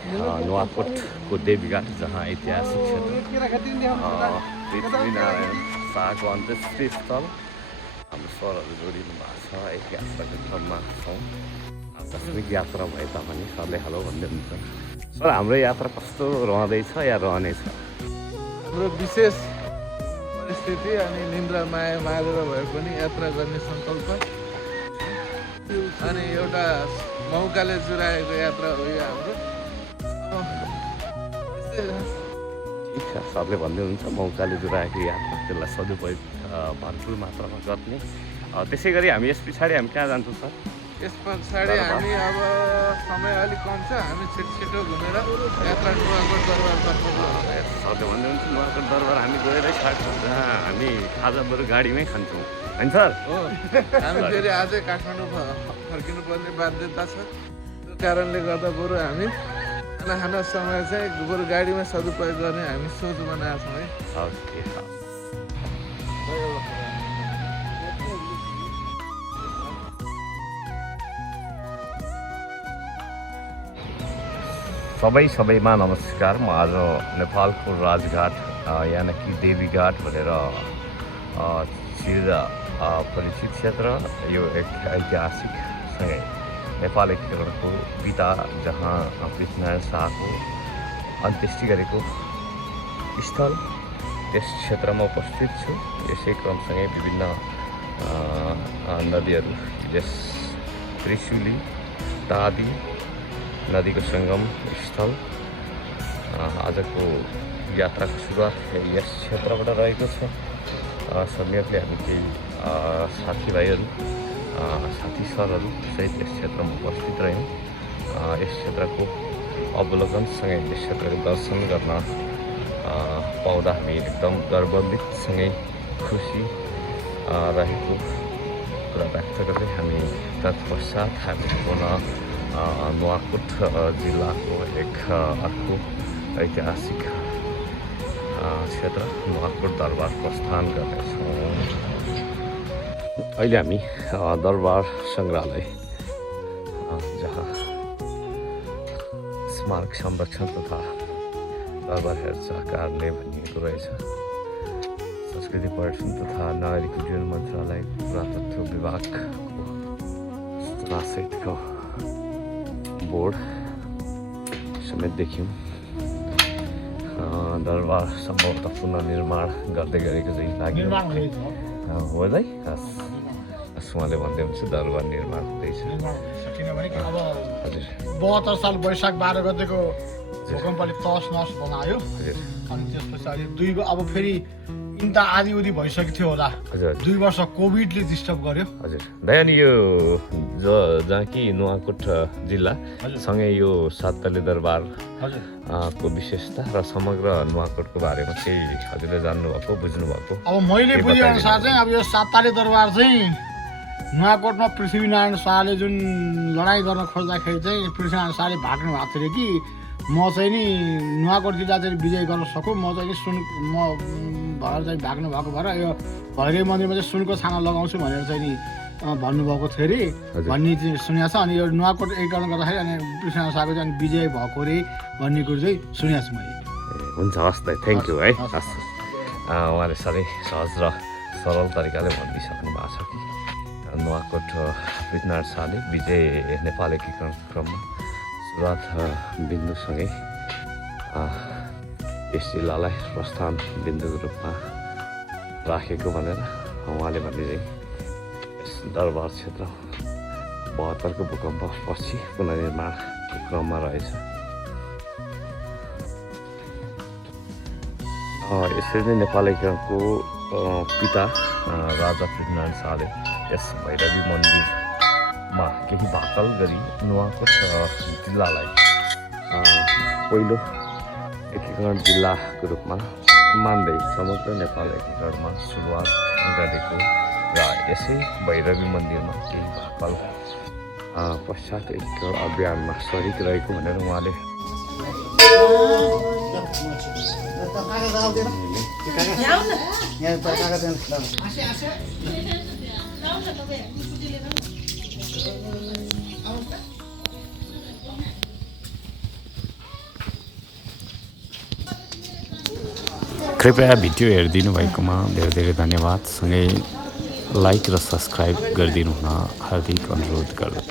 नुवाकोटको देवीघाट जहाँ ऐतिहासिक क्षेत्र पृथ्वीनारायण शाहको अन्त्येष्टि स्थल हाम्रो सरहरू जोडिनु भएको छ। एक यात्राको क्रममा छौँ। आकस्मिक यात्रा भए तापनि सरले हेलो भन्दै हुन्छ। सर, हाम्रो यात्रा कस्तो रहँदैछ या रहनेछ? हाम्रो विशेष परिस्थिति अनि निन्द्रा माया मारेर भए पनि यात्रा गर्ने सङ्कल्प अनि एउटा मौकाले जुराएको यात्रा हो यो हाम्रो। ठिक छ, सरले भन्दै हुन्छ मौकाले जुराएको यात्रा त्यसलाई सदुपयोग भरपुर मात्रामा गर्ने। त्यसै गरी हामी यस पछाडि हामी कहाँ जान्छौँ सर? यस पछाडि हामी अब समय अलिक कम छ, हामी छिटो घुमेर यात्रा नुवाकोट दरबारतर्फ सरले भन्दै हुन्छ नुवाकोट दरबार हामी गएरै छाड्छौँ, जहाँ हामी खाजा बरु गाडीमै खान्छौँ, होइन सर? हो। हामी फेरि आजै काठमाडौँ फर्किनु पर्ने बाध्यता छ। त्यो कारणले गर्दा बरु हामी खाना खाना समय चाहिँ बरु गाडीमा सदुपयोग गर्ने हामी सोच बनाएको छौँ है। ओके। सबैमा नमस्कार। म आज नेपालको राजघाट यानि कि देवीघाट भनेर परिचित क्षेत्र, यो एक ऐतिहासिक सँगै नेपाल एकीकरणको पिता जहाँ पृथ्वीनारायण शाहको अन्त्येष्टि गरेको स्थल, त्यस क्षेत्रमा उपस्थित छु। यसै क्रमसँगै विभिन्न नदीहरू, यस त्रिशुली तादी नदीको सङ्गम स्थल। आजको यात्राको सुरुवात यस क्षेत्रबाट रहेको छ। संयोगले हामी केही साथीभाइहरू साथी सरहरू सहित यस क्षेत्रमा उपस्थित रह्यौँ। यस क्षेत्रको अवलोकनसँगै यस क्षेत्रको दर्शन गर्न पाउँदा हामी एकदम गर्वान्वितसँगै खुसी रहेको कुरा व्यक्त गर्दै हामी तत्पश्चात हामी पुनः नुवाकोट जिल्लाको एक अर्को ऐतिहासिक क्षेत्र नुवाकोट दरबार प्रस्थान गर्नेछौँ। अहिले हामी दरबार सङ्ग्रहालय जहाँ स्मारक संरक्षण तथा दरबार हेरचाह कार्यालय भनिएको रहेछ। संस्कृति पर्यटन तथा नागरिक उड्डयन मन्त्रालय पुरातत्व विभागको सूचनासहितको बोर्ड समेत देख्यौँ। दरबार सम्भवतः पुनर्निर्माण गर्दै गरेको चाहिँ लाग्यो हो है। उहाँले भन्दै हुन्छ दरबार निर्माण हुँदैछ। किनभने अब 72 साल वैशाख 12 गतेको भूकम्पले तस नस बनायो। अनि त्यस पछाडि अब फेरि इन्ता आदि उदि भइसकेको थियो होला। 2 वर्ष कोभिडले डिस्टर्ब गर्यो। हजुर दाइ, अनि यो जहाँ कि नुवाकोट जिल्ला सँगै यो साततले दरबार को विशेषता र समग्र नुवाकोटको बारेमा केही हजुरले जान्नुभएको बुझ्नुभएको? अब मैले बुझेअनुसार चाहिँ अब यो सातताले दरबार चाहिँ नुवाकोटमा पृथ्वीनारायण शाहले जुन लडाइँ गर्न खोज्दाखेरि चाहिँ पृथ्वीनारायण शाहले भाग्नु भएको थियो कि म चाहिँ नि नुवाकोट जिल्ला चाहिँ विजय गर्न सकौँ, म चाहिँ म भएर चाहिँ भाग्नु भएको भएर यो भैरवी मन्दिरमा चाहिँ सुनको छाना लगाउँछु भनेर चाहिँ नि भन्नुभएको थियो अरे भन्ने चाहिँ सुनेको छ। अनि यो नुवाकोट एकीकरण गर्दाखेरि अनि पृथ्वीनारायण शाहको चाहिँ विजय भएको अरे भन्ने कुरो चाहिँ सुनेको छु मैले। हुन्छ, हस् दाइ, थ्याङ्क यू है। हस्, उहाँले साह्रै सहज र सरल तरिकाले भनिदिइसक्नु भएको छ कि नुवाकोट पृथ्वीनारायण शाहले विजय नेपाल एकीकरण क्रममा सुरुवात बिन्दुसँगै यस जिल्लालाई प्रस्थान बिन्दुको रूपमा राखेको भनेर उहाँले भन्ने चाहिँ यस दरबार क्षेत्र 72 को भूकम्प पछि पुनर्निर्माणको क्रममा रहेछ। यसरी नै नेपाल एकीकरणको पिता राजा पृथ्वीनारायण शाहले यस भैरवी मन्दिरमा केही भाकल गरी नुवाकोट जिल्लालाई पहिलो एकीकरण जिल्लाको रूपमा मान्दै समग्र नेपाल एकीकरणमा सुरुवात गरेको र यसै भैरवी मन्दिरमा केही भाकल पश्चात एकीकरण अभियानमा सरिक रहेको भनेर उहाँले कृपया भिडियो हेरिदिनु भएकोमा धेरै धेरै धन्यवाद। सँगै लाइक र सब्सक्राइब गरिदिनु हुन हार्दिक अनुरोध गर्दछु।